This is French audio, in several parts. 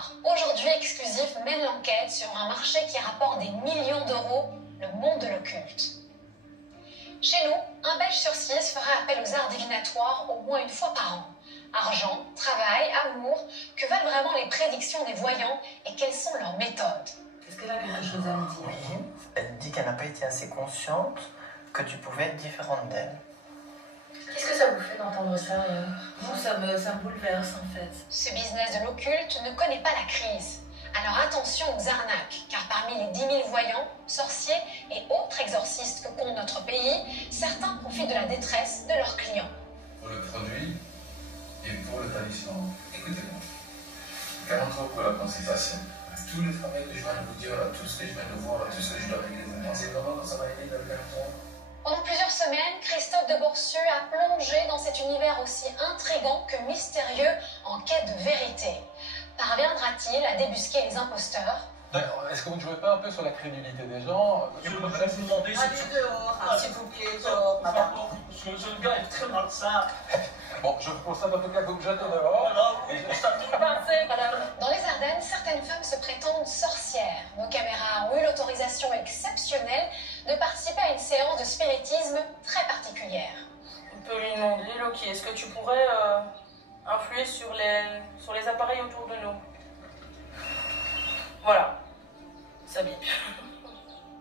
Soir, aujourd'hui exclusif, mène l'enquête sur un marché qui rapporte des millions d'euros, le monde de l'occulte. Chez nous, un Belge sur 6 ferait appel aux arts divinatoires au moins une fois par an. Argent, travail, amour, que valent vraiment les prédictions des voyants et quelles sont leurs méthodes? Est-ce qu'elle a quelque chose à me dire? Oui, elle dit qu'elle n'a pas été assez consciente que tu pouvais être différente d'elle. Qu'est-ce que ça vous fait d'entendre ça? Moi, ça me bouleverse en fait. Ce business de l'occulte ne connaît pas la crise. Alors attention aux arnaques, car parmi les 10 000 voyants, sorciers et autres exorcistes que compte notre pays, certains profitent de la détresse de leurs clients. Pour le produit et pour le talisman, écoutez-moi. 40 euros pour la consultation. Tout le travail que je viens de vous dire, tout ce que je viens de voir, tout ce que je dois régler, vous pensez comment ça va aider dans le 40 euros? Pendant plusieurs semaines, Christophe de Boursieu a plongé dans cet univers aussi intrigant que mystérieux en quête de vérité. Parviendra-t-il à débusquer les imposteurs? Est-ce que vous ne jouez pas un peu sur la crédulité des gens? Je voudrais vous demander Allez dehors, s'il vous plaît, dehors, madame. ce gars est très malsain. Bon, je vous constate en tout cas que vous me jetez dehors. Voilà, oui, constatez. Passez, madame. Dans les Ardennes, certaines femmes se prétendent sorcières. Nos caméras ont eu l'autorisation exceptionnelle de participer à une séance de spiritisme très particulière. On peut lui demander, Loki, est-ce que tu pourrais influer sur les appareils autour de nous? Voilà, ça bip.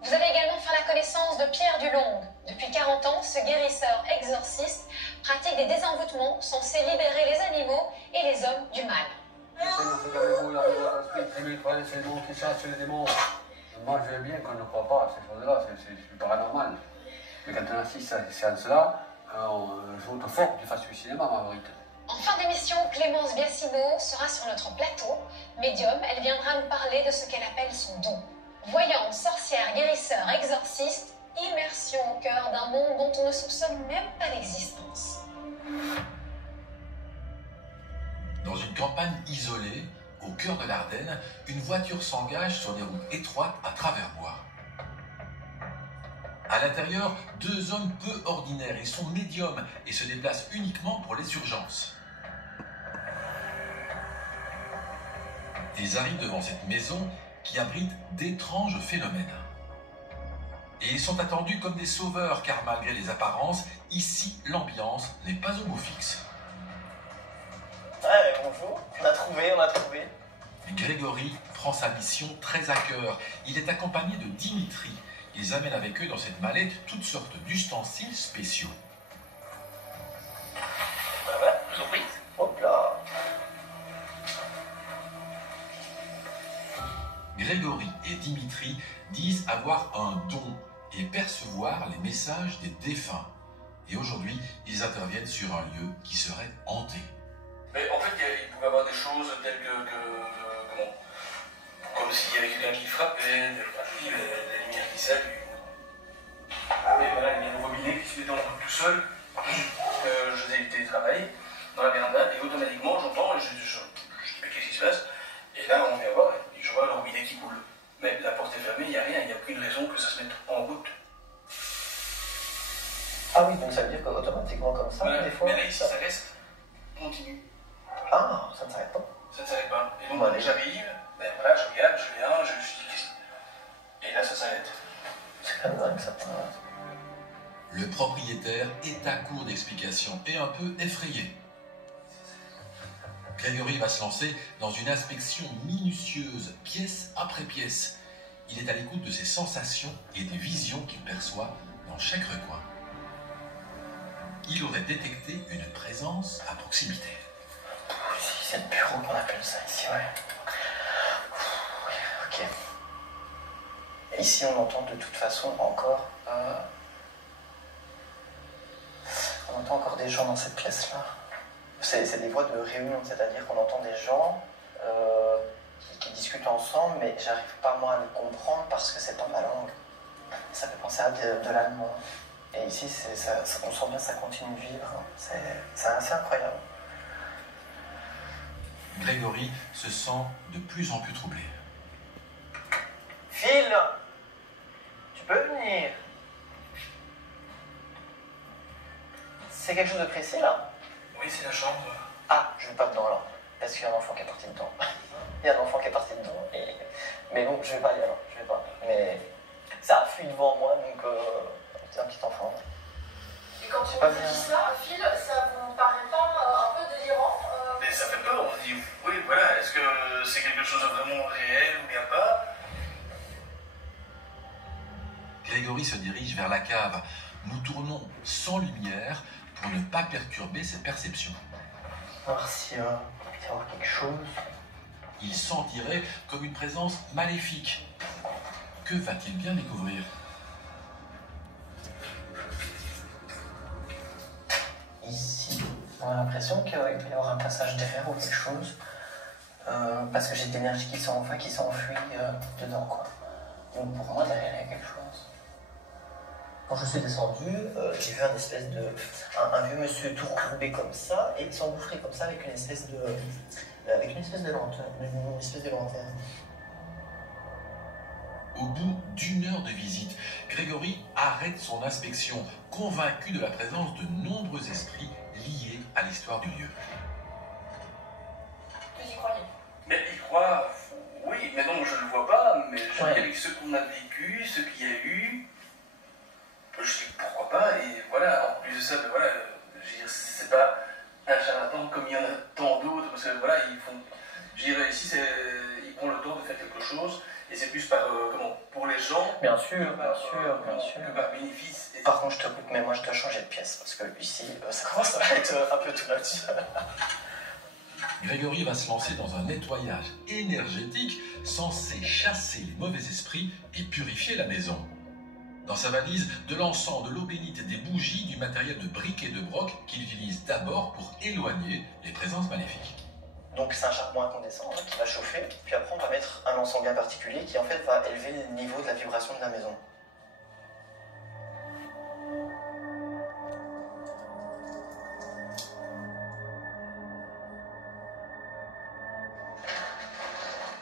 Vous allez également faire la connaissance de Pierre Dulong. Depuis 40 ans, ce guérisseur exorciste pratique des désenvoûtements censés libérer les animaux et les hommes du mal. C'est les démons. Moi, je veux bien qu'on ne croit pas à ces choses-là, c'est paranormal. Mais quand on assiste à ces séances-là, je vous fort que tu fasses du cinéma, Marguerite. En fin d'émission, Clémence Biasino sera sur notre plateau. Médium, elle viendra nous parler de ce qu'elle appelle son don. Voyante, sorcière, guérisseur, exorciste, immersion au cœur d'un monde dont on ne soupçonne même pas l'existence. Dans une campagne isolée, au cœur de l'Ardenne, une voiture s'engage sur des routes étroites à travers bois. À l'intérieur, deux hommes peu ordinaires. Ils sont médiums et se déplacent uniquement pour les urgences. Ils arrivent devant cette maison qui abrite d'étranges phénomènes. Et ils sont attendus comme des sauveurs, car malgré les apparences, ici, l'ambiance n'est pas au beau fixe. Ouais, bonjour, on a trouvé. Grégory prend sa mission très à cœur. Il est accompagné de Dimitri. Ils amènent avec eux dans cette mallette toutes sortes d'ustensiles spéciaux. Voilà, je vous prie. Hop là. Grégory et Dimitri disent avoir un don et percevoir les messages des défunts. Et aujourd'hui, ils interviennent sur un lieu qui serait hanté. Mais en fait, il pouvait y avoir des choses telles comme s'il y avait quelqu'un qui frappait, la lumière qui s'allume. Et voilà, il y a un robinet qui se met tout seul. Je faisais du télétravail dans la véranda et automatiquement j'entends et je dis mais qu'est-ce qui se passe? Et là on vient voir et je vois le robinet qui coule. Mais la porte est fermée, il n'y a rien, il n'y a aucune raison que ça se mette en route. Ah oui, donc ça veut dire qu'automatiquement comme ça, Voilà. des fois... Mais là ici ça reste continu. Ah, ça ne s'arrête pas. Ça ne s'arrête pas. Et donc Ouais. j'arrive, ben voilà, je regarde, je viens, je dis qu'est-ce. Et là ça s'arrête. C'est quand même dingue ça. Le propriétaire est à court d'explications et un peu effrayé. Grégory va se lancer dans une inspection minutieuse, pièce après pièce. Il est à l'écoute de ses sensations et des visions qu'il perçoit dans chaque recoin. Il aurait détecté une présence à proximité. Si, c'est le bureau qu'on appelle ça ici, ouais. Ok. Et ici, on entend de toute façon encore... On entend encore des gens dans cette pièce-là. C'est des voix de réunion, c'est-à-dire qu'on entend des gens qui discutent ensemble, mais j'arrive pas moi à le comprendre parce que c'est pas ma langue. Ça fait penser à de l'allemand. Et ici, on sent bien que ça continue de vivre. C'est assez incroyable. Grégory se sent de plus en plus troublé. Phil, tu peux venir? C'est quelque chose de précis là? Oui, c'est la chambre. Ah, je vais pas dedans là, parce qu'il y a un enfant qui est parti dedans. Il y a un enfant qui est parti dedans. Mais bon, je vais pas y aller, je vais pas. Mais ça a fui devant moi, donc c'est un petit enfant. Et quand tu me dis ça, Phil, ça vous paraît pas un peu délirant Mais ça fait peur, on se dit, oui, voilà, est-ce que c'est quelque chose de vraiment réel ou bien pas? Grégory se dirige vers la cave. Nous tournons sans lumière pour ne pas perturber ses perceptions. Voir s'il y a quelque chose. Il sentirait comme une présence maléfique. Que va-t-il bien découvrir? Ici, on a l'impression qu'il va y avoir un passage d'air ou quelque chose. Parce que j'ai de l'énergie qui s'enfuit dedans, quoi. Donc pour moi, derrière, il y a quelque chose. Quand je suis descendu, j'ai vu un vieux monsieur tout recourbé comme ça et s'engouffrer comme ça avec une espèce de lanterne. Au bout d'1 heure de visite, Grégory arrête son inspection, convaincu de la présence de nombreux esprits liés à l'histoire du lieu. Vous y croyez? Mais y croire, oui, mais non, je ne le vois pas, mais je dis avec ce qu'on a vécu, ce qu'il y a eu, je dis pourquoi pas, et voilà, en plus de ça, ben voilà, je veux dire, c'est pas un charlatan comme il y en a tant d'autres, parce que voilà, je dirais ici, ils prennent le temps de faire quelque chose, et c'est plus pour les gens. Bien sûr, bien sûr. Que par bénéfice. Par contre, je te coupe, mais moi je dois changer de pièce, parce que ici, ça commence à être un peu tout là-dessus. Grégory va se lancer dans un nettoyage énergétique censé chasser les mauvais esprits et purifier la maison. Dans sa valise, de l'encens, de l'eau bénite, des bougies, du matériel de briques et de broc qu'il utilise d'abord pour éloigner les présences maléfiques. Donc c'est un charbon incandescent qui va chauffer, puis après on va mettre un encens bien particulier qui en fait va élever le niveau de la vibration de la maison.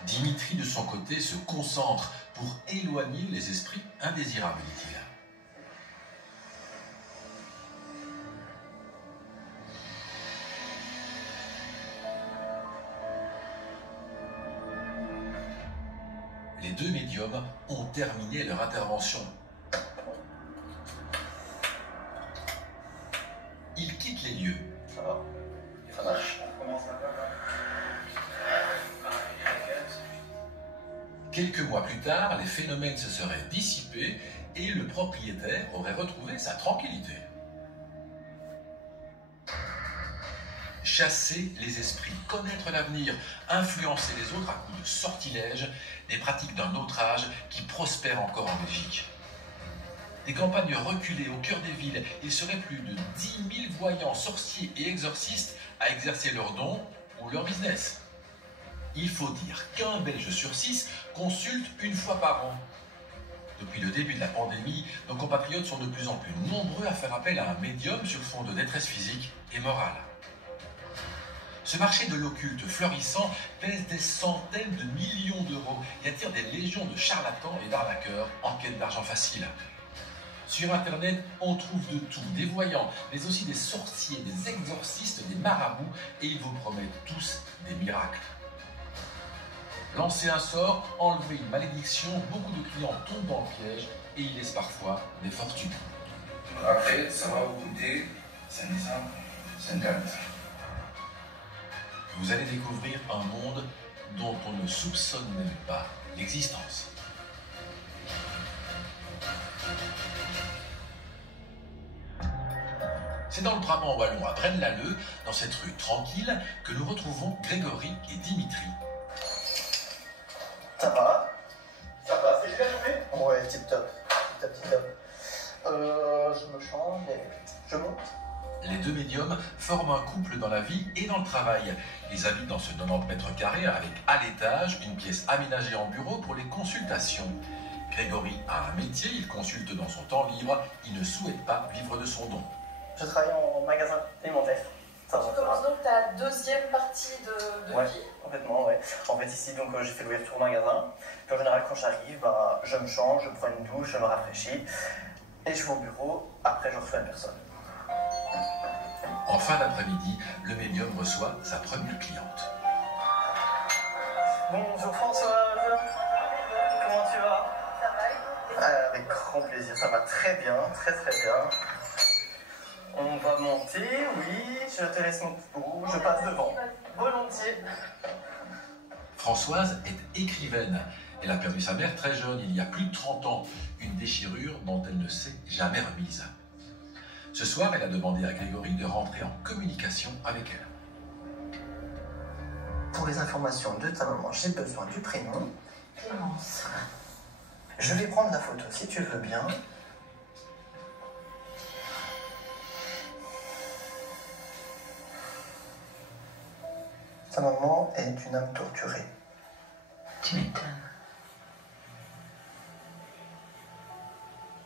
Dimitri, de son côté, se concentre pour éloigner les esprits indésirables, dit-il. Les deux médiums ont terminé leur intervention. Ils quittent les lieux. Ça va, ça marche. Quelques mois plus tard, les phénomènes se seraient dissipés et le propriétaire aurait retrouvé sa tranquillité. Chasser les esprits, connaître l'avenir, influencer les autres à coups de sortilèges, des pratiques d'un autre âge qui prospèrent encore en Belgique. Des campagnes reculées au cœur des villes, il serait plus de 10 000 voyants, sorciers et exorcistes à exercer leurs dons ou leur business. Il faut dire qu'un Belge sur 6 consulte 1 fois par an. Depuis le début de la pandémie, nos compatriotes sont de plus en plus nombreux à faire appel à un médium sur fond de détresse physique et morale. Ce marché de l'occulte florissant pèse des centaines de millions d'euros et attire des légions de charlatans et d'arnaqueurs en quête d'argent facile. Sur Internet, on trouve de tout, des voyants, mais aussi des sorciers, des exorcistes, des marabouts, et ils vous promettent tous des miracles. Lancer un sort, enlever une malédiction, beaucoup de clients tombent dans le piège et ils laissent parfois des fortunes. Après, ça va vous coûter 550. Vous allez découvrir un monde dont on ne soupçonne même pas l'existence. C'est dans le Brabant wallon à Braine-l'Alleud, dans cette rue tranquille, que nous retrouvons Grégory et Dimitri. Ça va? Ça va, c'est bien joué? Ouais, tip top. Je me change et je monte. Les deux médiums forment un couple dans la vie et dans le travail. Ils habitent dans ce 90 mètres carrés avec à l'étage une pièce aménagée en bureau pour les consultations. Grégory a un métier, il consulte dans son temps libre, il ne souhaite pas vivre de son don. Je travaille en magasin alimentaire. Tu commences donc ta deuxième partie de vie. Complètement, ouais. En fait, ici, donc, j'ai fait l'ouverture au magasin. Puis en général, quand j'arrive, je me change, je prends une douche, je me rafraîchis. Et je vais au bureau. Après, je reçois une personne. En fin d'après-midi, le médium reçoit sa première cliente. Bonjour Françoise. Comment tu vas? Ça va? Avec grand plaisir, ça va très bien, très bien. On va monter, oui, je te laisse mon bout, je passe devant. Volontiers. Françoise est écrivaine. Elle a perdu sa mère très jeune, il y a plus de 30 ans. Une déchirure dont elle ne s'est jamais remise. Ce soir, elle a demandé à Grégory de rentrer en communication avec elle. Pour les informations de ta maman, j'ai besoin du prénom. Clémence. Je vais prendre la photo si tu veux bien. Ta maman est une âme torturée. Tu m'étonnes.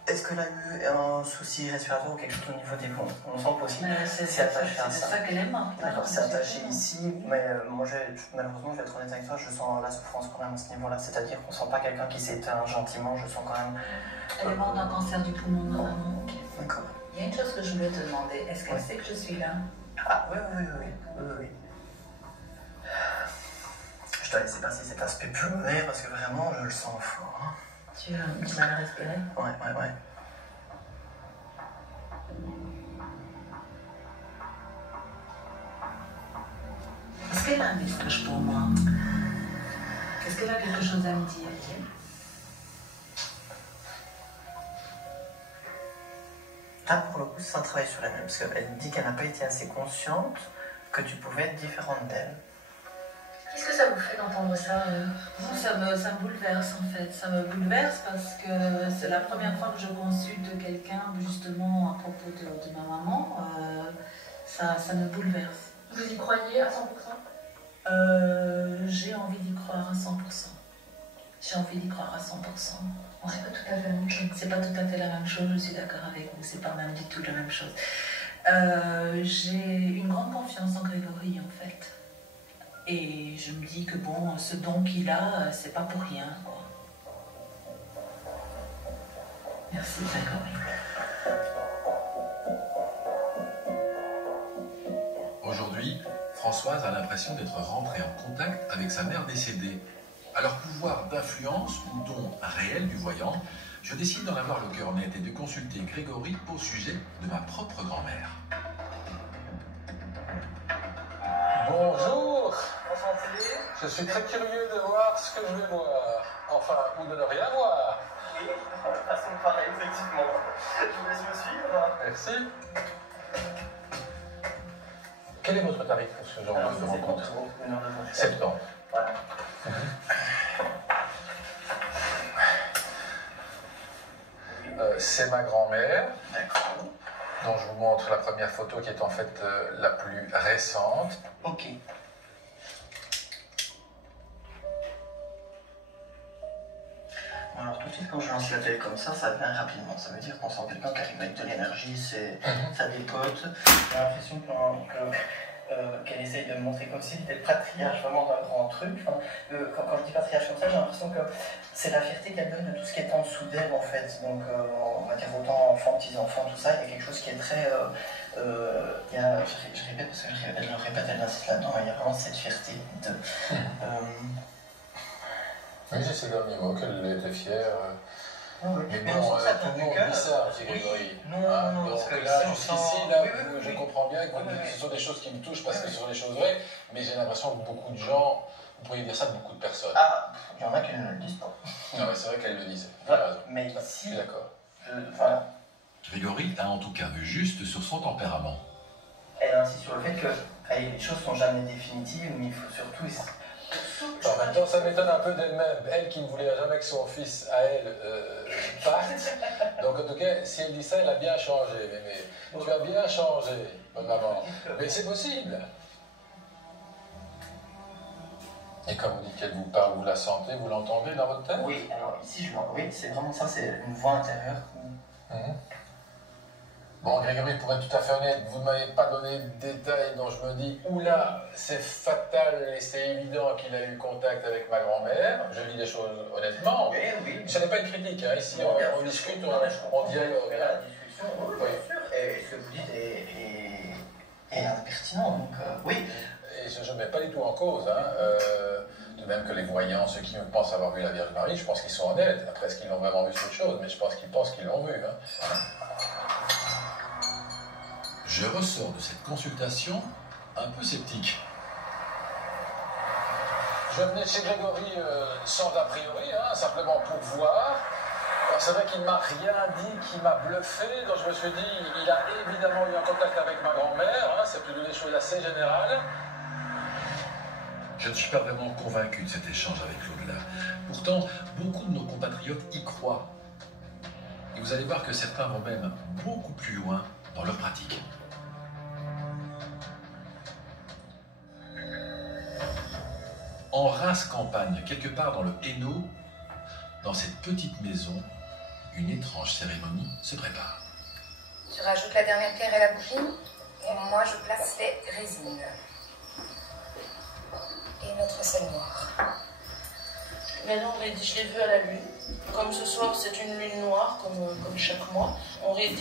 Est-ce qu'elle a eu un souci respiratoire ou quelque chose au niveau des poumons? On sent possible. C'est attaché à ça ça. qu'elle est morte. D'accord, c'est attaché ici, mais moi, malheureusement, je vais être honnête avec toi, je sens la souffrance quand même à ce niveau-là. C'est-à-dire qu'on ne sent pas quelqu'un qui s'éteint gentiment, je sens quand même... Elle est morte d'un cancer du poumon, normalement. D'accord. Il y a une chose que je voulais te demander. Est-ce qu'elle sait que je suis là? Ah, oui. Je dois laisser passer cet aspect pulmonaire parce que vraiment, je le sens fort. Hein. Tu as du mal à respirer? Ouais. Est-ce qu'elle a un message pour moi? Est-ce qu'elle a quelque chose à me dire? Là, pour le coup, c'est un travail sur elle-même, parce qu'elle dit qu'elle n'a pas été assez consciente que tu pouvais être différente d'elle. Qu'est-ce que ça vous fait d'entendre ça? Ça me bouleverse en fait. Ça me bouleverse parce que c'est la première fois que je consulte quelqu'un justement à propos de ma maman. Ça me bouleverse. Vous y croyez à 100%? J'ai envie d'y croire à 100%. J'ai envie d'y croire à 100%. Ouais. C'est pas tout à fait la même chose. C'est pas tout à fait la même chose, je suis d'accord avec vous. C'est pas même du tout la même chose. J'ai une grande confiance en Grégory en fait. Et je me dis que bon, ce don qu'il a, c'est pas pour rien, quoi. Merci, Grégory. Aujourd'hui, Françoise a l'impression d'être rentrée en contact avec sa mère décédée. À leur pouvoir d'influence ou don réel du voyant, je décide d'en avoir le cœur net et de consulter Grégory au sujet de ma propre grand-mère. Bonjour. Enchanté. Je suis très curieux de voir ce que je vais voir. Enfin, ou de ne rien voir. Oui, de façon pareille, effectivement. Je vous laisse me suivre. Merci. Quel est votre tarif pour ce genre de rencontre? 70. Voilà. C'est ma grand-mère, D'accord. dont je vous montre la première photo qui est en fait la plus récente. Ok. Alors tout de suite quand je lance la télé comme ça vient rapidement. Ça veut dire qu'on sent quelqu'un qui arrive avec de l'énergie, ça dépote. J'ai l'impression qu'elle essaye de me montrer comme si c'était le patriarche vraiment d'un grand truc. Enfin, quand je dis patriarche comme ça, j'ai l'impression que c'est la fierté qu'elle donne de tout ce qui est en dessous d'elle en fait. Donc on va dire autant enfants, petits-enfants, tout ça, il y a quelque chose qui est très... je répète parce que je le répète, elle insiste là-dedans, il y a vraiment cette fierté de... Oui, c'est ces derniers mots qu'elle était fière. Oui. Mais Mais bon, on sent ça tout le du monde cœur. dit ça, c'est Grégory. Non, Donc parce que là, si on jusqu'ici, sent- là, oui, je comprends bien que vous dites que ce sont des choses qui me touchent parce que ce sont des choses vraies, mais j'ai l'impression que beaucoup de gens, vous pourriez dire ça de beaucoup de personnes. Ah, il y en a qui ne le disent pas. Non, mais c'est vrai qu'elle le disait. Voilà. Mais Je ici, suis d'accord. voilà. Grégory a en tout cas vu juste sur son tempérament. Elle insiste sur le fait que les choses sont jamais définitives, mais il faut surtout... En même temps, ça m'étonne un peu d'elle-même. Elle qui ne voulait jamais que son fils, à elle, parte. Donc en tout cas, si elle dit ça, elle a bien changé. Mais tu as bien changé, bonne maman. Mais c'est possible. Et quand vous dites qu'elle vous parle, vous la sentez, vous l'entendez dans votre tête? Oui, alors ici, oui, c'est vraiment ça, c'est une voix intérieure. Bon, Grégory, pour être tout à fait honnête, vous ne m'avez pas donné de détails dont je me dis « Oula, c'est fatal et c'est évident qu'il a eu contact avec ma grand-mère ». Je dis des choses honnêtement. Oui. Ce n'est pas une critique, hein. Ici on discute, on dialogue. La discussion, oui, bien sûr, et ce que vous dites est impertinent, donc oui. et je ne mets pas du tout en cause, hein, de même que les voyants, ceux qui pensent avoir vu la Vierge Marie, je pense qu'ils sont honnêtes. Après, est-ce qu'ils l'ont vraiment vu, c'est autre chose, mais je pense qu'ils pensent qu'ils l'ont vu. Hein. Je ressors de cette consultation un peu sceptique. Je venais chez Grégory sans a priori, hein, simplement pour voir. Alors, c'est vrai qu'il ne m'a rien dit qui m'a bluffé, donc je me suis dit, il a évidemment eu un contact avec ma grand-mère, hein, c'est plutôt des choses assez générales. Je ne suis pas vraiment convaincu de cet échange avec l'au-delà. Pourtant, beaucoup de nos compatriotes y croient. Et vous allez voir que certains vont même beaucoup plus loin dans leur pratique. En race campagne, quelque part dans le Hainaut, dans cette petite maison, une étrange cérémonie se prépare. Tu rajoutes la dernière pierre et la bougie, et moi je place les résines. Et notre sel noir. Mais non, je l'ai vu à la lune. Comme ce soir c'est une lune noire, comme chaque mois, on rédige